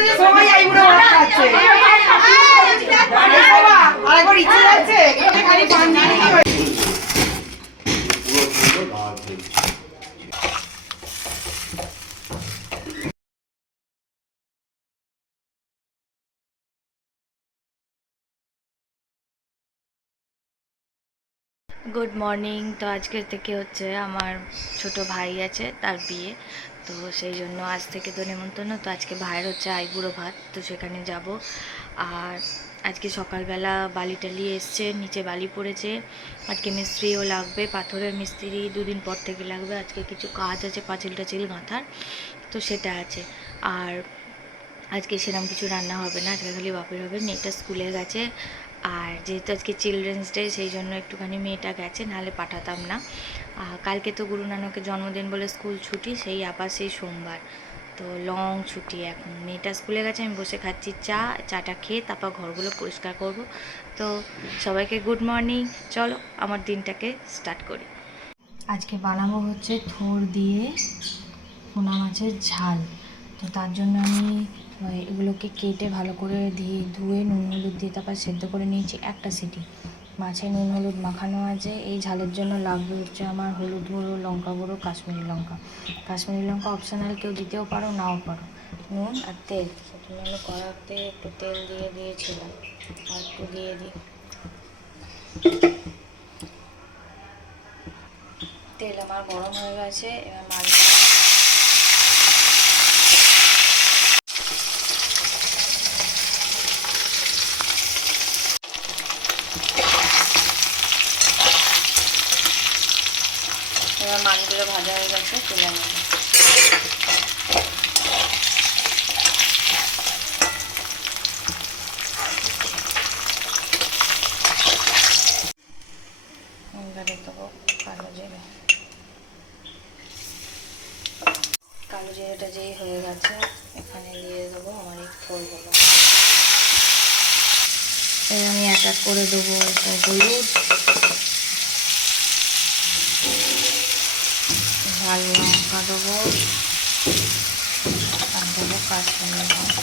যে সবাই আইবুড়ো ভাত খাচ্ছে আরে বাবা, আরেকবার ইচ্ছে যাচ্ছে খালি পান দিয়ে দিলেই হয়ে পুরো সুন্দর ভাত হয়েছে গুড মর্নিং তো আজকের থেকে হচ্ছে আমার ছোট ভাই আছে, তার বিয়ে। তো সেই জন্য আজ থেকে তো নেমন্তন্ন। তো আজকে ভাইয়ের হচ্ছে আইবুড়ো ভাত, তো সেখানে যাব। আর আজকে সকালবেলা বালি টালি এসছে, নিচে বালি পড়েছে। আজকে মিস্ত্রিও লাগবে, পাথরের মিস্ত্রি, দুদিন পর থেকে লাগবে। আজকে কিছু কাজ আছে, পাঁচিল টাচিল গাঁথার, তো সেটা আছে। আর আজকে সেরকম কিছু রান্না হবে না, আজকে খালি বাপের হবে, মেয়েটা স্কুলে গেছে। আর যেহেতু আজকে চিলড্রেন্স ডে সেই জন্য একটুখানি মেয়েটা গেছে, নাহলে পাঠাতাম না। কালকে তো গুরু নানকের জন্মদিন বলে স্কুল ছুটি, সেই আবার সেই সোমবার। তো লং ছুটি এখন। মেয়েটা স্কুলে গেছে, আমি বসে খাচ্ছি চা, চাটা খেয়ে তারপর ঘরগুলো পরিষ্কার করব। তো সবাইকে গুড মর্নিং চলো, আমার দিনটাকে স্টার্ট করি। আজকে বানাবো হচ্ছে থোর দিয়ে পোনা মাছের ঝাল। তো তার জন্য আমি এগুলোকে কেটে ভালো করে দিয়ে ধুয়ে নুন হলুদ দিয়ে তারপর সেদ্ধ করে নিয়েছি একটা সিটি। মাছে নুন হলুদ মাখানো আছে, এই ঝালের জন্য লাগবে হচ্ছে আমার হলুদ গুঁড়ো, লঙ্কা গুঁড়ো, কাশ্মীরি লঙ্কা। কাশ্মীরি লঙ্কা অপশনাল কেউ দিতেও পারো, নাও পারো। নুন আর তেল, সেটা আমি কড়াতে একটু তেল দিয়ে দিয়েছিলাম, আর একটু দিয়ে দিই। তেল আমার গরম হয়ে গেছে, এবার মাছ এবার মাছগুলো গেছে তুলে নেব কালো জিরে জিরেটা যেই হয়ে গেছে এখানে দিয়ে দেবো আমার এই ফলগুলো আমি এক এক করে দেবো হলুদ। ঝাল লঙ্কা দেবো আর দেবো কাশ্মীরি লঙ্কা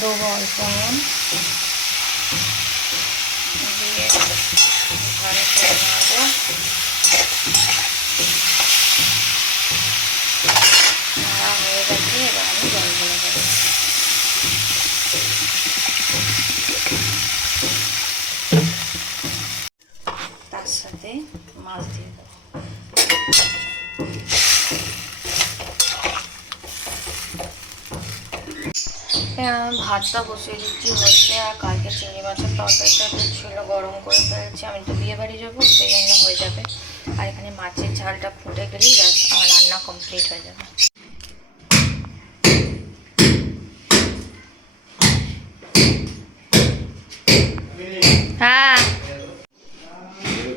দেবো অল্প নুন দিয়ে ভালো করে নেব নাড়া হয়ে গেছে এবার আমি জল বলে দেবো তার মাছ দিয়ে হ্যাঁ ভাতটা বসিয়ে দিচ্ছি হচ্ছে, আর কালকে চিংড়ি মাছের তরকারিটা ছিল, গরম করে ফেলেছি। আমি তো বিয়ে বাড়ি যাব, সেই জন্য হয়ে যাবে। আর এখানে মাছের ঝালটা ফুটে গেলেই ব্যাস, আমার রান্না কমপ্লিট হয়ে যাবে হ্যাঁ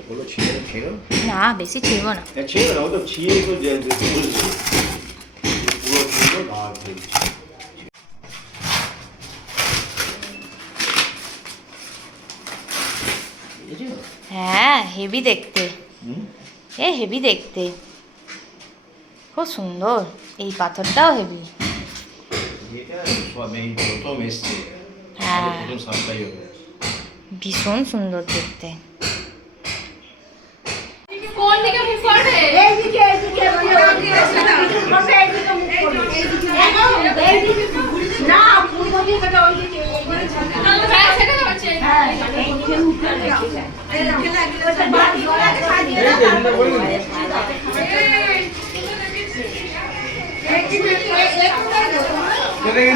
হলো ছিঁড়ে ছিঁড়ো না বেশি ছিড়ব না হ্যাঁ না ও তো ছিঁড়ে তো? হ্যাঁ হেভি দেখতে এ হেভি দেখতে খুব সুন্দর এই পাথরটাও হেভি হ্যাঁ। ভীষণ সুন্দর দেখতে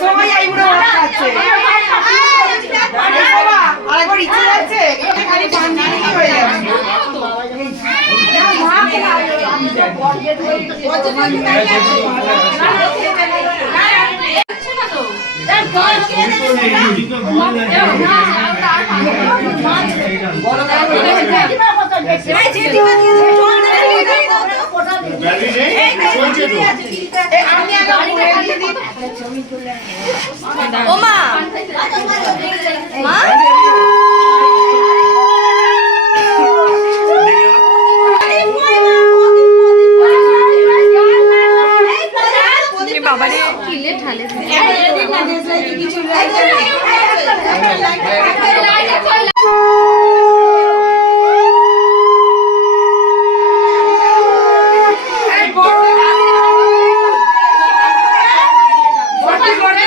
সবাই আরেকবার ইচ্ছে যাচ্ছে? খালি পান হয়ে যাবে। এই, আমি আগে মুড়ে দিয়ে দিই। ও মা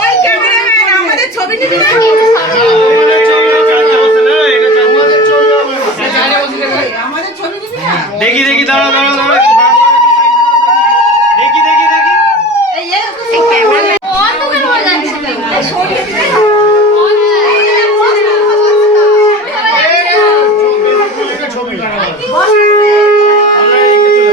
ওই ক্যামেরাম্যান, আমাদের ছবি নিবি না? আমাদের ছবি নিবি না? দেখি দেখি দাঁড়া দাঁড়া দাঁড়া দেখি দেখি দেখি আমরা এদিকে চলে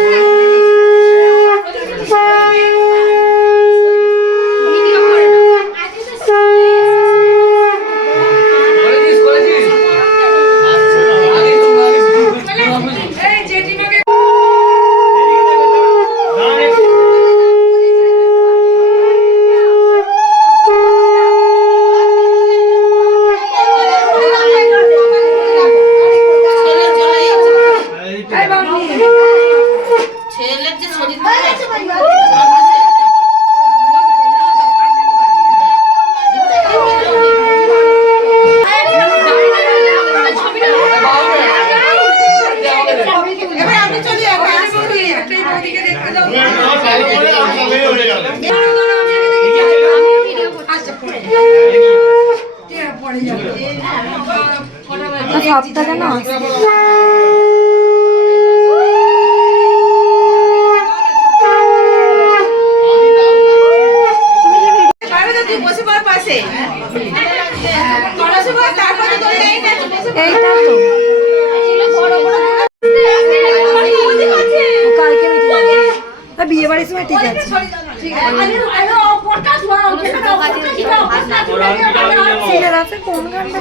এবার আপনি চলে যান, আসুন, একটাই বৌদিকে দেখতে দাও। সবটা কেন পারবে তো তুই বসে পড় পাশে। বসে পড়, তারপরে তোর এই না, তুই বসে পড়। এইটা তো। বিয়ে বাড়ির সময় ঠিক আছে। সিরিয়াল আছে কোন গানটা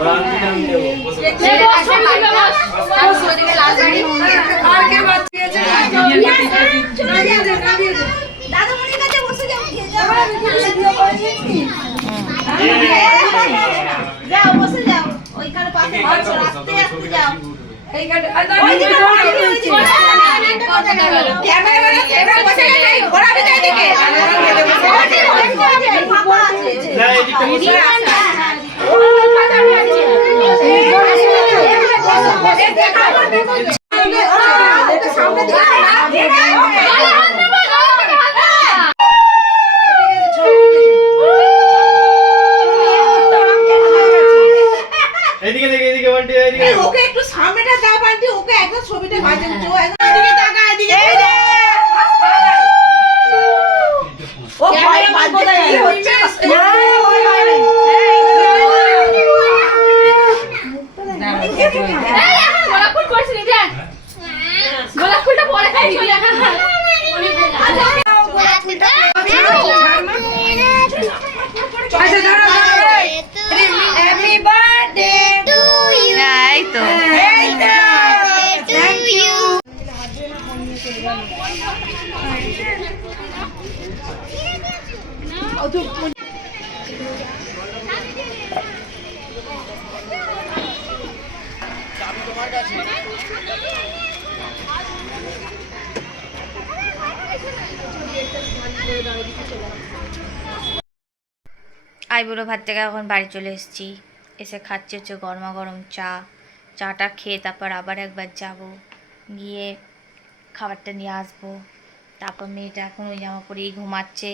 কালকে বাঁচিয়েছে। নামিয়ে দে, নামিয়ে দে। যাও বসে যাও ওইখানে পাশে রাস্তে আসতে যাও এই গাড়ি- আর নামিয়ে দে, নামিয়ে দে। ক্যামেরাম্যান আছে, এবার বসে গেছে, ঘোরাবি তো এদিকে। পাপা আছে না এদিকটা বসে এদিকে দেখি এদিকে ওয়ান টু এদিকে এই, ওকে একটু সামনেটা দাও আন্টি ওকে একদম ছবিটা ভাজে ও একদম এদিকে তাকা এদিকে ও ভয় পায় কোথায় কি হচ্ছে আচ্ছা দাঁড়াও দাঁড়াও হ্যাপি বার্থডে এই তো এই তো থ্যাংক ইউ আইবুড়ো ভাত থেকে এখন বাড়ি চলে এসেছি। এসে খাচ্ছি হচ্ছে গরমা গরম চা। চাটা খেয়ে তারপর আবার একবার যাব। গিয়ে খাবারটা নিয়ে আসব। তারপর মেয়েটা এখন ওই জামা পরেই ঘুমাচ্ছে।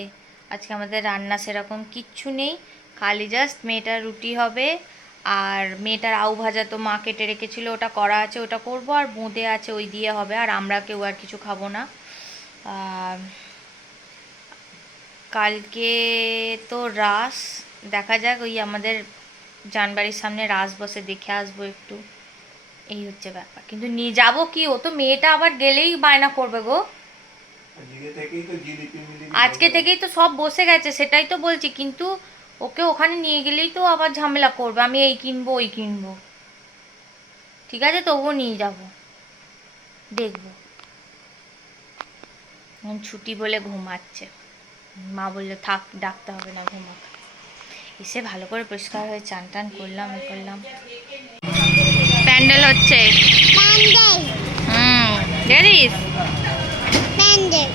আজকে আমাদের রান্না সেরকম কিচ্ছু নেই। খালি জাস্ট মেয়েটার রুটি হবে। আর মেয়েটার আউ ভাজা তো মা কেটে রেখেছিল। ওটা করা আছে, ওটা করব। আর বোঁদে আছে, ওই দিয়ে হবে। আর আমরা কেউ আর কিছু খাব না। কালকে তো রাস। দেখা যাক ওই আমাদের জানবাড়ির সামনে রাস বসে দেখে আসব একটু। এই হচ্ছে ব্যাপার। কিন্তু নিয়ে যাব কি? ও তো মেয়েটা আবার গেলেই বায়না করবে গো। আজকে থেকেই তো সব বসে গেছে সেটাই তো বলছি। কিন্তু ওকে ওখানে নিয়ে গেলেই তো আবার ঝামেলা করবে। আমি এই কিনবো ওই কিনবো। ঠিক আছে তবুও নিয়ে যাব। দেখব। ছুটি বলে ঘুমাচ্ছে। মা বলল থাক ডাকতে হবে না ঘুমাক এসে ভালো করে পরিষ্কার হয়ে চান টান করলাম করলাম। প্যান্ডেল হচ্ছে। হুম দেখিস প্যান্ডেল।